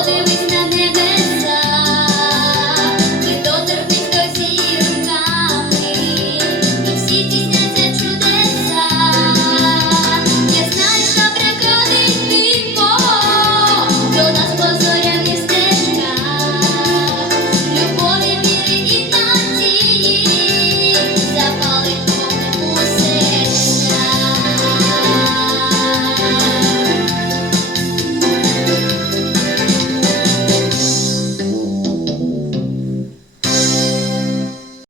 Oh, Devi.